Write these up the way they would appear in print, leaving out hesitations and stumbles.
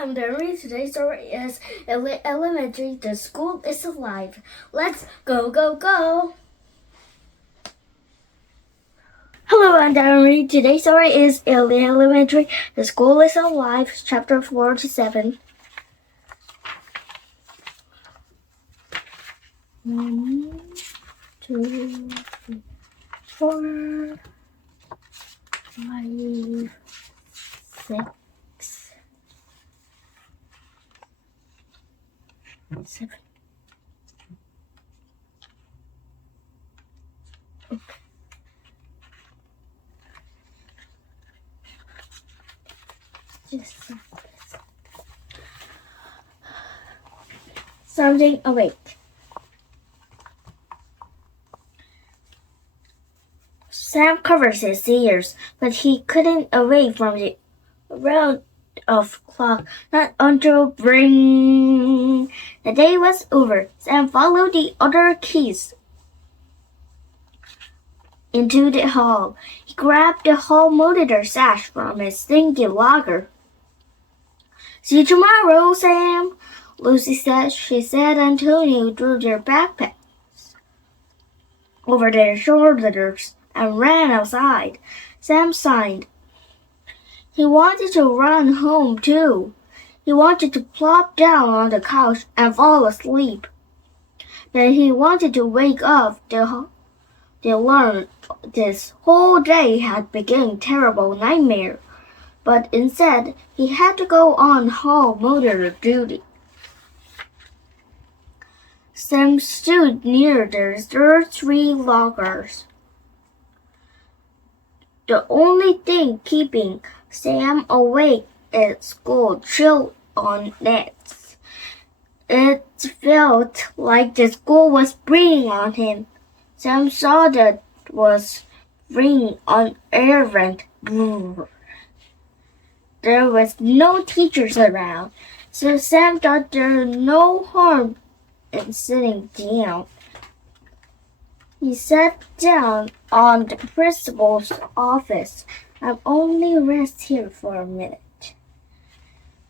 I'm Dayoung Reads. Today's story is Eerie Elementary, The School is Alive. Let's go, go, go! Hello, I'm Dayoung Reads. Today's story is Eerie Elementary, The School is Alive, Chapter 47. 1, 2, 3, 4, 5, 6, 7. Okay. Just like this. Sounding awake. Sam covers his ears, but he couldn't awake from the round of clock, not until ring. The day was over. Sam followed the other keys into the hall. He grabbed the hall monitor sash from his stinky locker. See you tomorrow, Sam, Lucy said. She said Antonio drew their backpacks over their shoulders and ran outside. Sam sighed. He wanted to run home, too. He wanted to plop down on the couch and fall asleep. Then he wanted to wake up to learn this whole day had become a terrible nightmare. But instead, he had to go on hall monitor duty. Sam stood near the third three lockers. The only thing keeping Sam awake at school chilled on nets. It felt like the school was breathing on him. Sam saw that was ringing on air vent. There was no teachers around, so Sam thought there was no harm in sitting down. He sat down on the principal's office. I'll only rest here for a minute.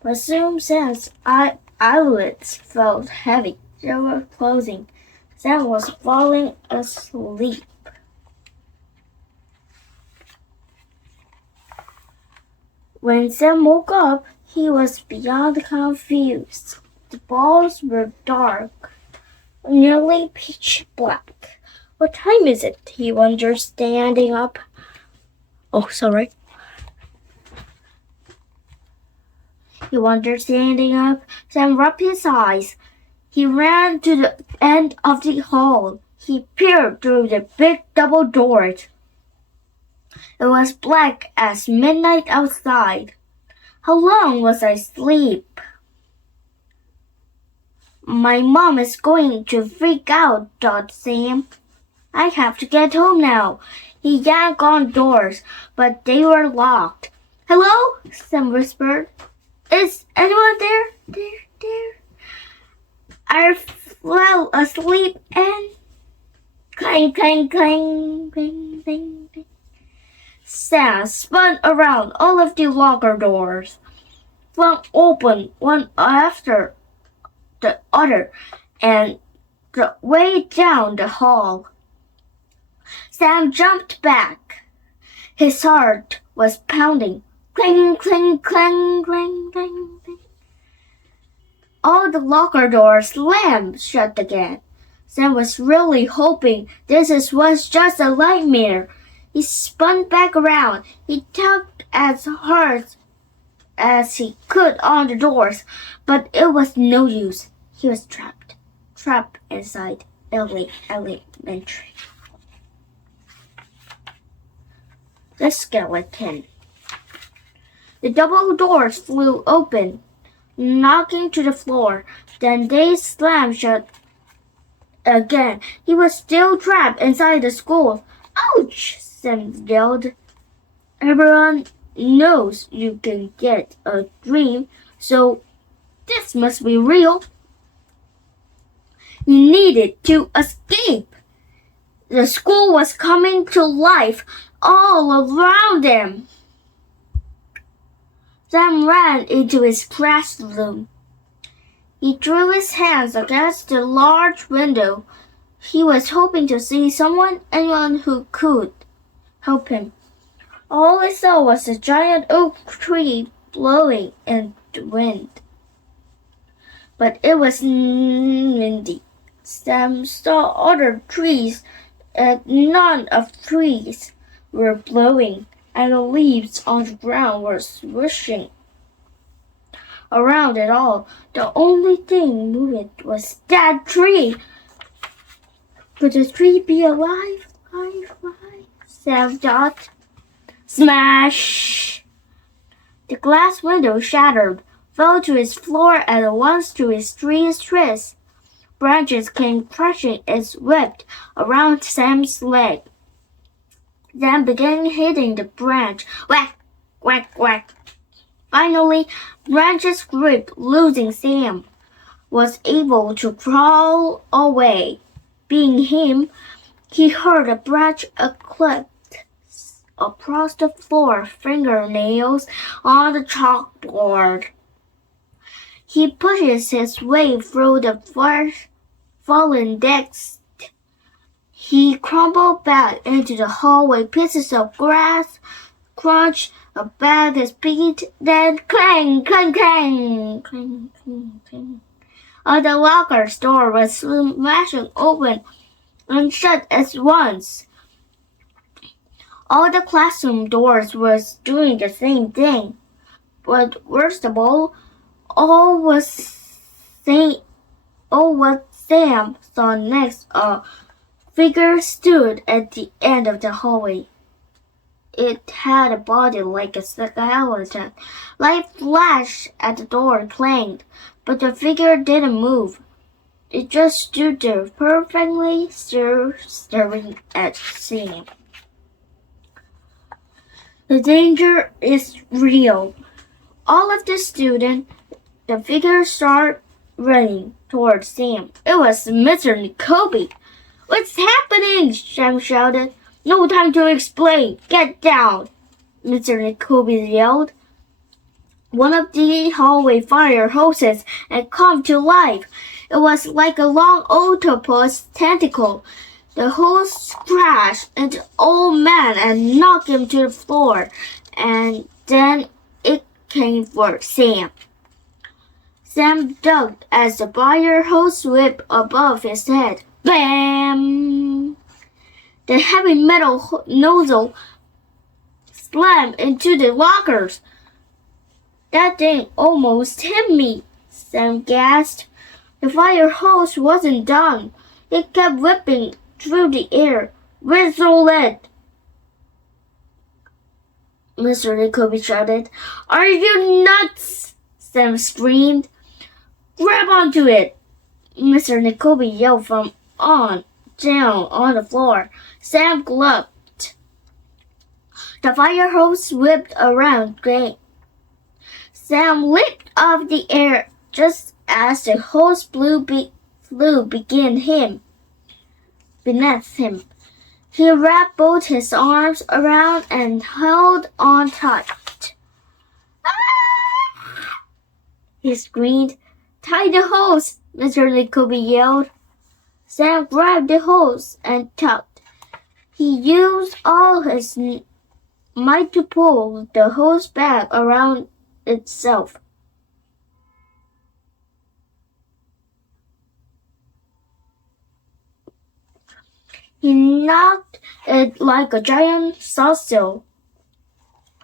But soon Sam's eyelids felt heavy. They were closing. Sam was falling asleep. When Sam woke up, he was beyond confused. The walls were dark, nearly pitch black. What time is it? He wondered, standing up. Oh, sorry. He wondered, standing up. Sam rubbed his eyes. He ran to the end of the hall. He peered through the big double doors. It was black as midnight outside. How long was I asleep? My mom is going to freak out, thought Sam. I have to get home now. He yanked on doors, but they were locked. Hello? Sam whispered. Is anyone there? There. I fell asleep and clang, clang, clang, bang, bang, bang. Sam spun around. All of the locker doors flung open one after the other and the way down the hall. Sam jumped back. His heart was pounding. Clang, clang, clang, clang, clang, clang. All the locker doors slammed shut again. Sam was really hoping this was just a nightmare. He spun back around. He tugged as hard as he could on the doors, but it was no use. He was trapped inside Eerie Elementary. The skeleton. The double doors flew open, knocking to the floor. Then they slammed shut again. He was still trapped inside the school. Ouch! Sam yelled. Everyone knows you can get a dream, so this must be real. He needed to escape. The school was coming to life all around him. Sam ran into his classroom. He drew his hands against the large window. He was hoping to see anyone who could help him. All he saw was a giant oak tree blowing in the wind. But it was windy. Sam saw other trees, and none of the trees were blowing, and the leaves on the ground were swishing around at all. The only thing moving was that tree. Could the tree be alive? Sam thought. Smash! The glass window shattered, fell to his floor and once to his tree's twists. Branches came crashing and whipped around Sam's leg. Sam began hitting the branch. Whack! Whack! Whack! Finally, branches gripped, losing Sam was able to crawl away. Being him, he heard a branch clip across the floor, fingernails on the chalkboard. He pushes his way through the fallen decks. He crumbled back into the hallway. Pieces of glass crunched about his feet, then clang, clang, clang, clang, clang, clang. The locker's door was smashing open and shut at once. All the classroom doors were doing the same thing. But worst of all what Sam saw next, a figure stood at the end of the hallway. It had a body like a skeleton. Light flashed at the door, clanged, but the figure didn't move. It just stood there, perfectly still, staring at Sam. The danger is real. All of the figure started running towards Sam. It was Mr. Nicobe. What's happening? Sam shouted. No time to explain. Get down, Mr. Nicobe yelled. One of the hallway fire hoses had come to life. It was like a long octopus tentacle. The hose crashed into the old man and knocked him to the floor, and then it came for Sam. Sam ducked as the fire hose whipped above his head. Bam! The heavy metal nozzle slammed into the lockers. That thing almost hit me, Sam gasped. The fire hose wasn't done. It kept whipping through the air. Whistle it! Mr. Nicobe shouted. Are you nuts? Sam screamed. Grab onto it! Mr. Nicobe yelled from down on the floor. Sam gulped. The fire hose whipped around. Sam leaped off the air just as the hose flew beneath him. He wrapped both his arms around and held on tight. Ah! He screamed. Tie the hose, Mr. Nicobe yelled. Sam grabbed the hose and tugged. He used all his might to pull the hose back around itself. He knocked it like a giant sawzall.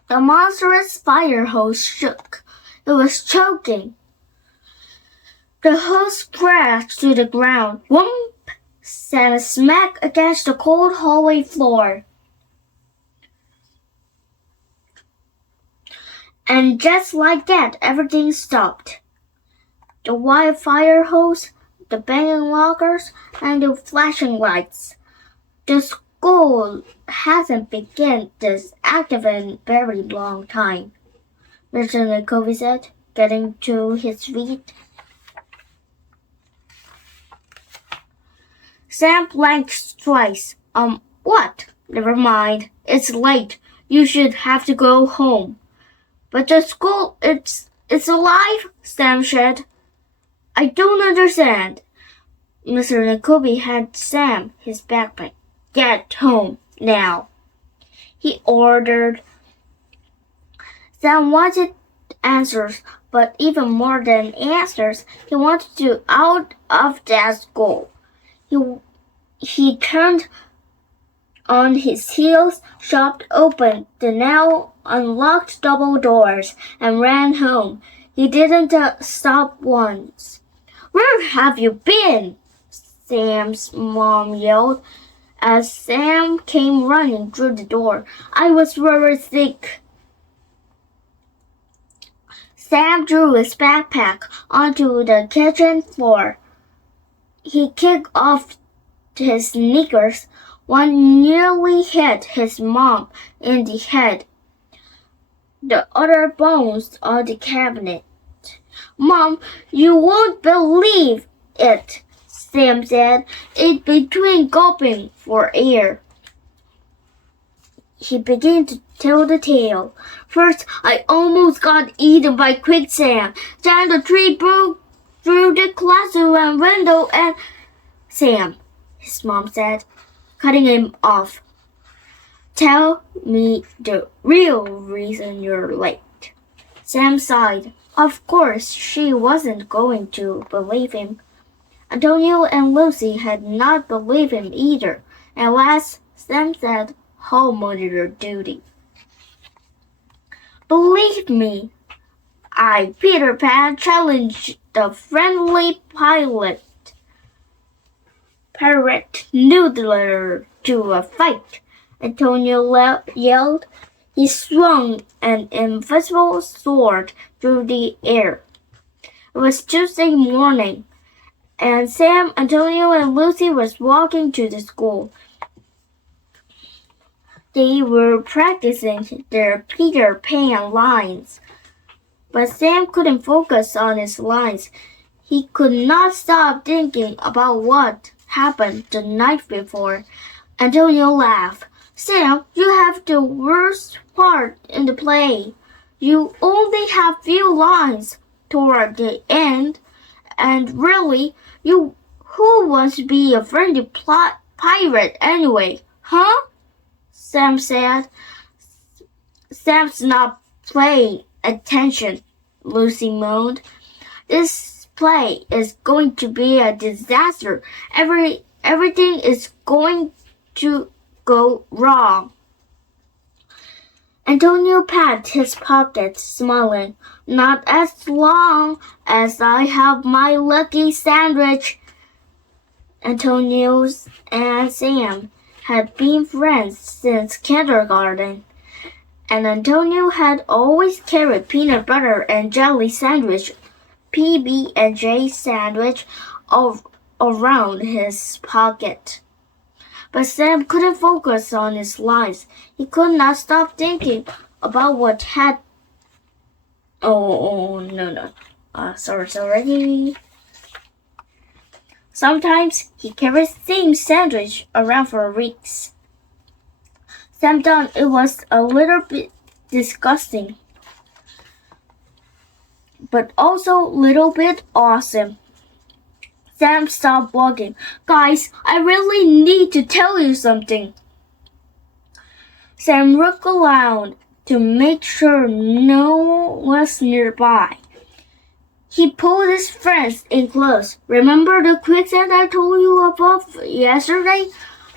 The monstrous fire hose shook. It was choking. The hose crashed to the ground. Whoomp! Sam smacked against the cold hallway floor. And just like that, everything stopped. The white fire hose, the banging lockers, and the flashing lights. The school hasn't been this active in a very long time, Mr. Nicobe said, getting to his feet. Sam blinked twice. What? Never mind. It's late. You should have to go home. But the school, it's alive, Sam said. I don't understand. Mr. Jacoby handed Sam his backpack. Get home now, he ordered. Sam wanted answers, but even more than answers, he wanted to out of that school. He turned on his heels, shoved open the now unlocked double doors, and ran home. He didn't stop once. Where have you been? Sam's mom yelled as Sam came running through the door. I was very sick. Sam drew his backpack onto the kitchen floor. He kicked off his sneakers. One nearly hit his mom in the head. The other bounced on the cabinet. Mom, you won't believe it, Sam said, in between gulping for air. He began to tell the tale. First, I almost got eaten by quicksand. Then the tree broke through the classroom window and... Sam, his mom said, cutting him off. Tell me the real reason you're late. Sam sighed. Of course, she wasn't going to believe him. Antonio and Lucy had not believed him either. At last, Sam said, home monitor duty. Believe me, I, Peter Pan, challenged the friendly pirate noodler to a fight. Antonio yelled. He swung an invisible sword through the air. It was Tuesday morning, and Sam, Antonio, and Lucy was walking to the school. They were practicing their Peter Pan lines, but Sam couldn't focus on his lines. He could not stop thinking about what happened the night before. Antonio laughed. Sam, you have the worst part in the play. You only have few lines toward the end, and really, who wants to be a friendly pirate anyway, huh? Sam said. Sam's not paying attention, Lucy moaned. This play is going to be a disaster. Everything is going to go wrong. Antonio patted his pocket, smiling. Not as long as I have my lucky sandwich. Antonio and Sam had been friends since kindergarten, and Antonio had always carried peanut butter and jelly sandwich, PB&J sandwich, around his pocket. But Sam couldn't focus on his lines. He could not stop thinking about what had... No. Sorry. Sometimes he carried the same sandwich around for weeks. Sam thought it was a little bit disgusting, but also a little bit awesome. Sam stopped walking. Guys, I really need to tell you something. Sam looked around to make sure no one was nearby. He pulled his friends in close. Remember the quicksand I told you about yesterday?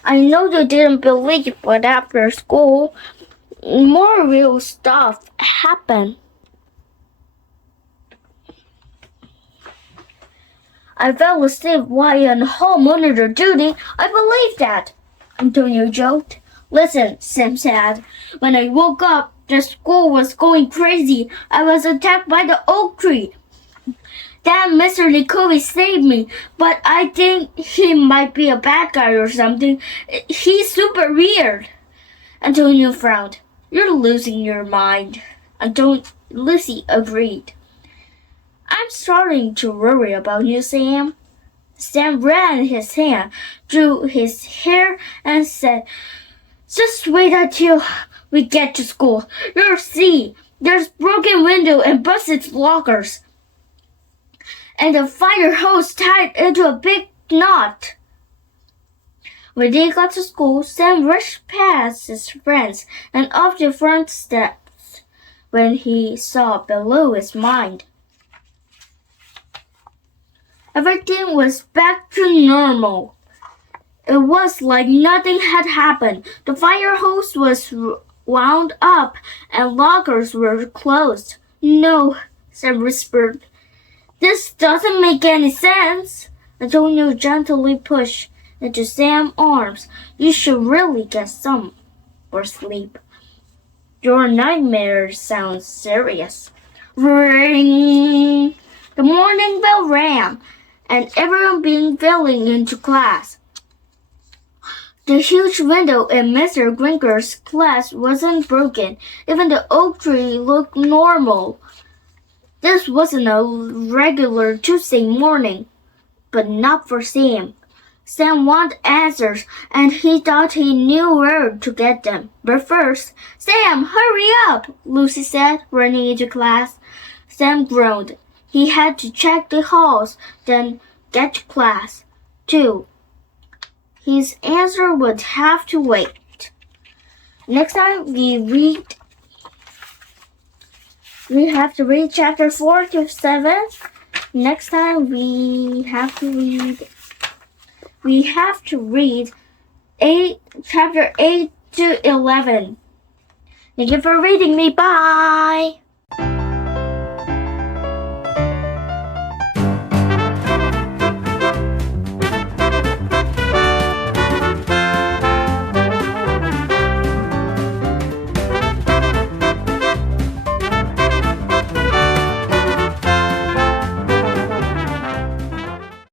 I know you didn't believe, but after school, more real stuff happened. I fell asleep while on home monitor duty. I believe that, Antonio joked. Listen, Sam said. When I woke up, the school was going crazy. I was attacked by the oak tree. Then Mr. Jacoby saved me, but I think he might be a bad guy or something. He's super weird. Antonio frowned. You're losing your mind. Lucy agreed. I'm starting to worry about you, Sam. Sam ran his hand through his hair and said, Just wait until we get to school. You'll see. There's broken window and busted lockers. And the fire hose tied into a big knot. When they got to school, Sam rushed past his friends and up the front steps when he saw below his mind. Everything was back to normal. It was like nothing had happened. The fire hose was wound up and lockers were closed. No, Sam whispered. This doesn't make any sense. Antonio gently pushed into Sam's arms. You should really get some or sleep. Your nightmare sounds serious. Ring! The morning bell rang, and everyone began filing into class. The huge window in Mr. Grinker's class wasn't broken. Even the oak tree looked normal. This wasn't a regular Tuesday morning, but not for Sam. Sam wanted answers, and he thought he knew where to get them. But first, Sam, hurry up, Lucy said, running into class. Sam groaned. He had to check the halls, then get to class, too. His answer would have to wait. Next time we have to read chapter 4 to 7. Next time we have to read chapter 8 to 11. Thank you for reading me. Bye!